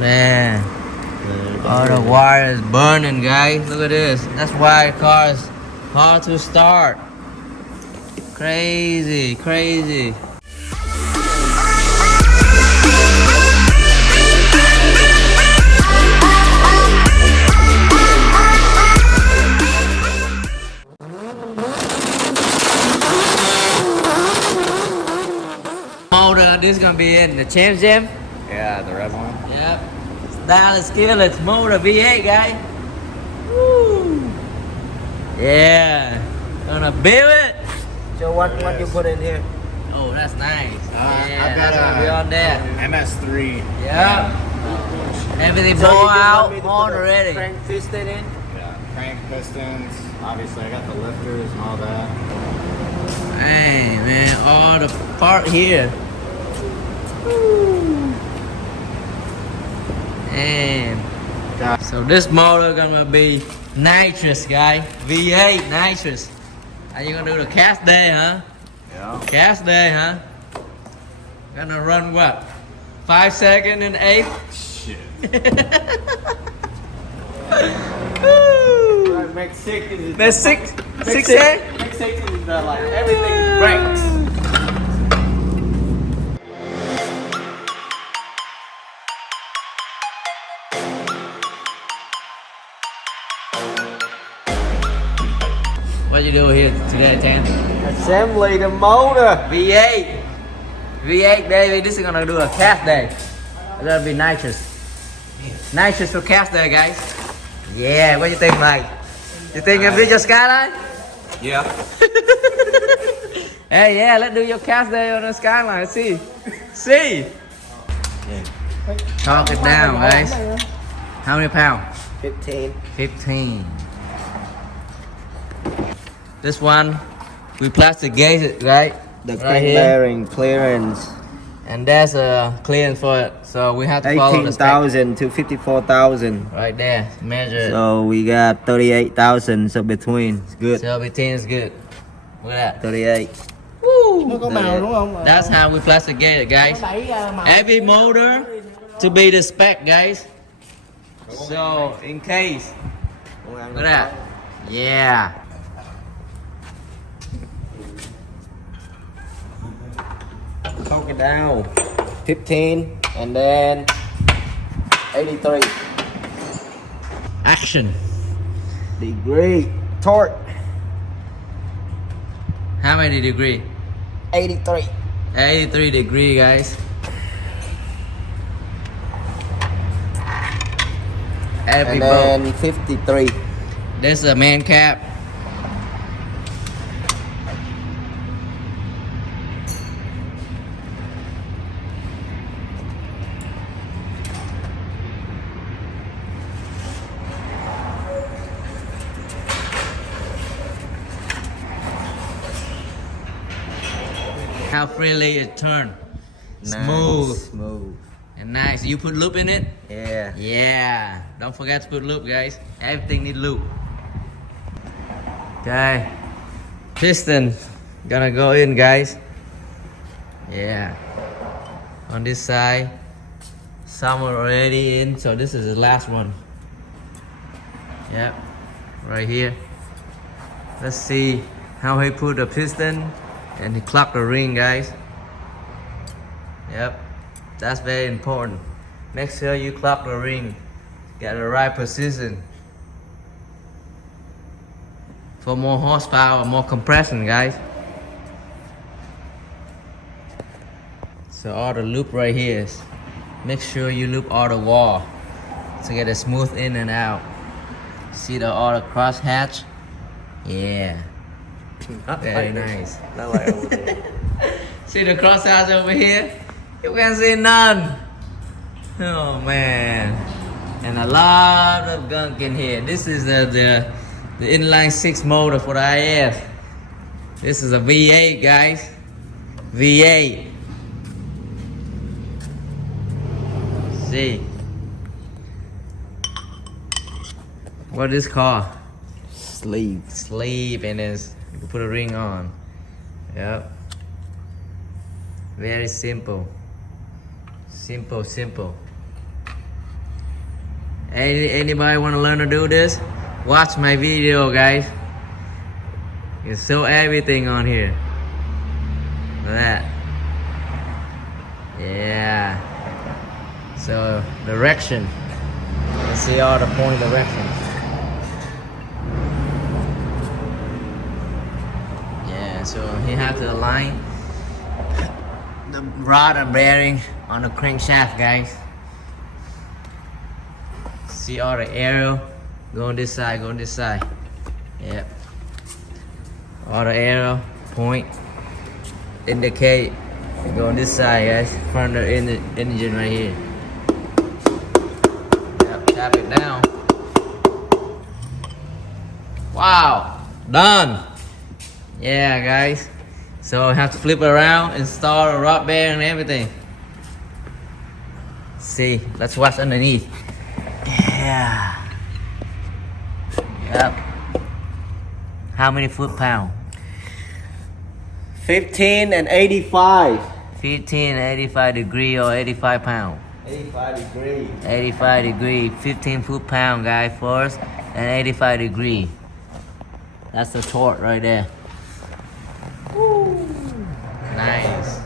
Man, all the wire is burning, guys. Look at this. That's why the car is hard to start. Crazy, crazy. Motor, this is gonna be in the Champs Jam. Yeah, the red one. Yep. Stainless skillet motor V8, guys. Woo. Yeah. Gonna build it. So what you put in here? Oh, that's nice. Yeah, I've that's gonna be on there. MS3. Yeah. Everything So blow you just out, want me to on put a already. Crank piston in? Yeah, crank pistons. Obviously, I got the lifters and all that. Hey, man, all the part here. Woo. And so this motor gonna be nitrous, guy. V8 nitrous. Are you gonna do the cast day, huh? Yeah. Cast day, huh? Gonna run what? 5 seconds and 8? Shit. Make 6. That's 6 Make 6 6 is like everything breaks. What you do here today, Tan? Assembly the motor. V8. V8, baby. This is gonna do a cast day. It's gonna be nitrous. Nitrous for cast day, guys. Yeah, what you think, Mike? You think it'll be your skyline? Yeah. Hey, yeah, let's do your cast day on the skyline. See. See. Talk it down, guys. How many pounds? 15. 15. This one, we plastic gauge it, right? The Right crank here. bearing clearance. And that's a clearance for it. So we have to follow the spec. 18,000 to 54,000. Right there, measure it. So we got 38,000. So between, it's good. So between is good. Look at that. 38. Woo! That's how we plastic gauge it, guys. Every motor to be the spec, guys. So in case, look at that. Yeah. Talk it down. 15 and then 83 Action. degree torque. How many degree? 83. 83 degree, guys. Every And boat. then 53. This is a man cap. How freely it turn. Smooth Smooth. and nice. You put loop in it? Yeah. Yeah. Don't forget to put loop, guys. Everything need loop. Okay. Piston gonna go in, guys. Yeah. On this side, some are already in. So this is the last one. Yep. Right here. Let's see how he put the piston and he clock the ring, guys. Yep. That's very important. Make sure you clock the ring. Get the right position. For more horsepower, more compression, guys. So all the loop right here is, make sure you loop all the wall to get it smooth in and out. See all the cross hatch? Yeah. Very nice. Not like over there. See the cross hatch over here? You can see none. Oh man. And a lot of gunk in here. This is the inline 6 motor for the IF. This is a V8, guys. V8. See. What is this called? Sleeve. Sleeve, and then you can put a ring on. Yep. Very simple. Simple. Anybody want to learn to do this? Watch my video, guys. You show everything on here. Look at that. Yeah. So direction. Let's see all the point directions. Yeah. So he has to align the rod and bearing on the crankshaft, guys. See all the arrow. Go on this side. Go on this side. Yep. All the arrow point indicate. Go on this side, guys. Front of the engine right here. Yep, tap it down. Wow, done. Yeah, guys. So I have to flip it around, install the rod bearing and everything. See, let's watch underneath. Yeah. Yep. How many foot-pound? 15 and 85. 15 and 85 degree or 85 pound. 85 degrees. 85 degree, 15 foot-pound, guys, first, and 85 degree. That's the torque right there. Woo. Nice.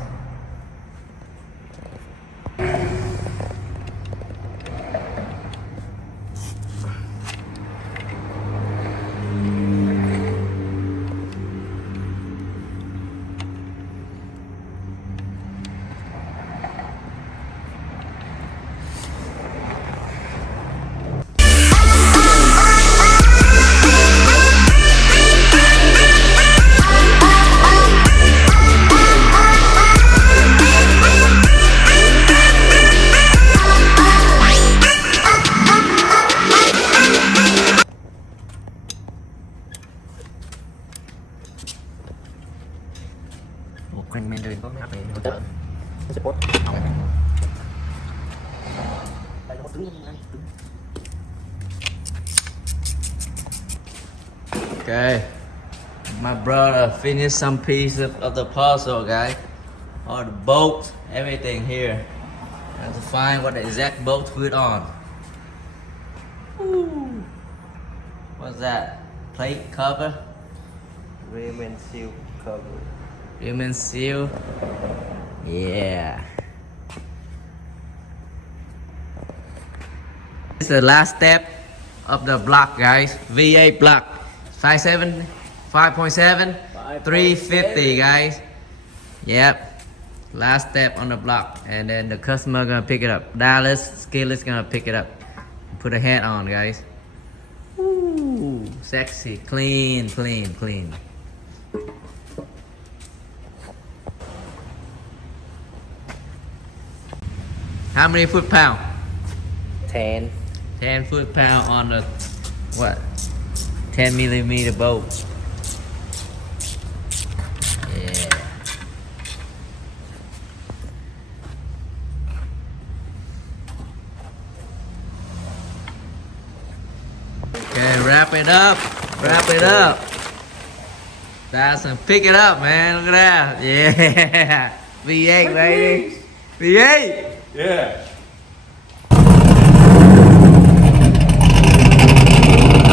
Okay, my brother finished some piece of the puzzle, guys. All the bolts, everything here. I have to find what the exact bolt fit on. Ooh. What's that? Plate cover? Rim and seal cover. Rim and seal. Yeah. This is the last step of the block, guys. V8 block. 5.7, 5.7, 350, guys. Yep. Last step on the block, and then the customer gonna pick it up. Dallas Skillet's gonna pick it up. Put a hat on, guys. Ooh, sexy, clean, clean, clean. How many foot-pound? 10. 10 foot-pound on the what? 10 millimeter bolt. Yeah. Okay, wrap it up. Wrap it up. That's some. Pick it up, man. Look at that. Yeah. V8, baby. V8. Yeah.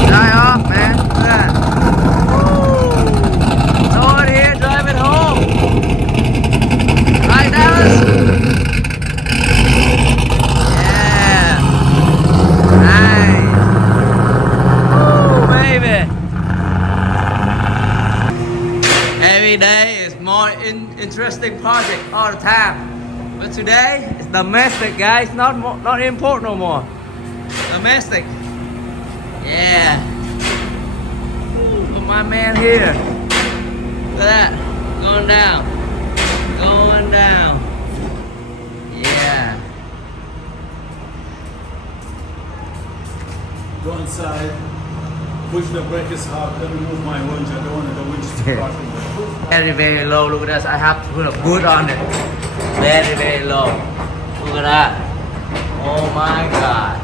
Dry off, man. Look at that. Woo. Throw it here, drive it home. Right, Dallas? Yeah. Nice. Woo, baby. Every day is more interesting project all the time. But today it's domestic, guys. Not import no more. Domestic. Yeah. Ooh, look at my man here. Look at that. Going down. Going down. Yeah. Go inside, push the brake as hard, then remove my winch. I don't want the winch to crush me. Very, very low. Look at this. I have to put a boot on it. Very, very low. Look at that. Oh my God.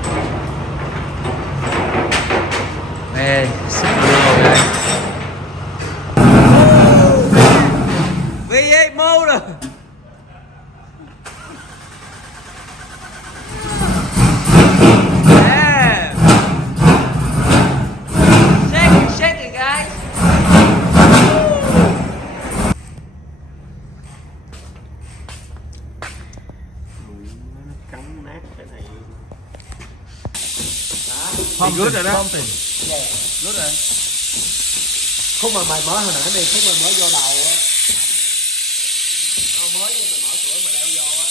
Man, super low, guys. V8 motor. Yeah. Pumping, good rồi đó. pumping. Good rồi. Khúc mà mày mới hồi nãy đi, khúc mà mới vô đầu á. Nó mới nhưng mà mở cửa mà leo vô á.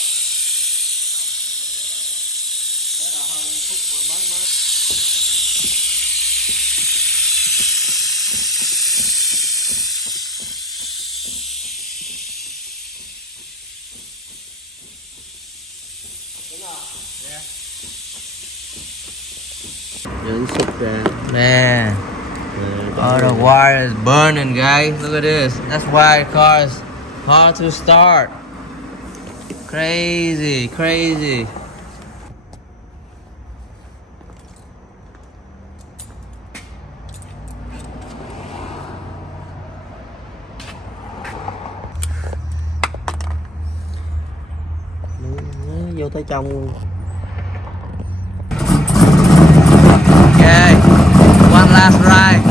Đó là hơn khúc mà mới. Những xúc ra. Man. Oh, the wire is burning, guys. Look at this. That's why the car is hard to start. Crazy, crazy. Vô tới trong luôn. Okay, one last ride.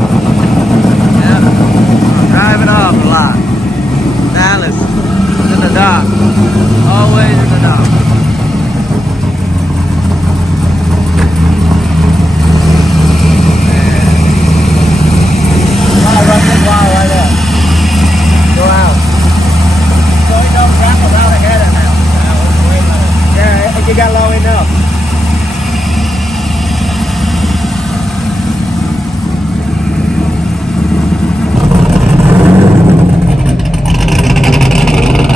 Yep. Drive it off a lot. Dallas, in the dark. Always in the dark. Run this wall right there. Go out. So it don't wrap around the head now. Yeah, you got low enough.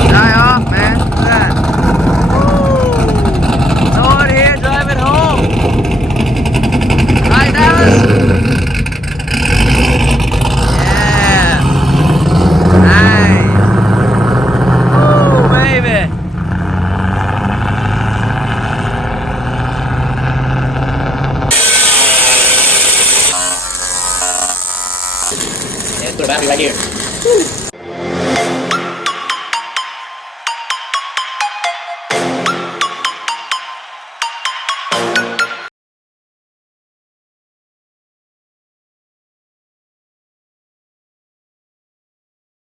Die off, man. Look at that. Woo. Someone here, drive it home. Right, Dallas? Yeah. Nice. Woo, baby. Yeah, put a battery right here.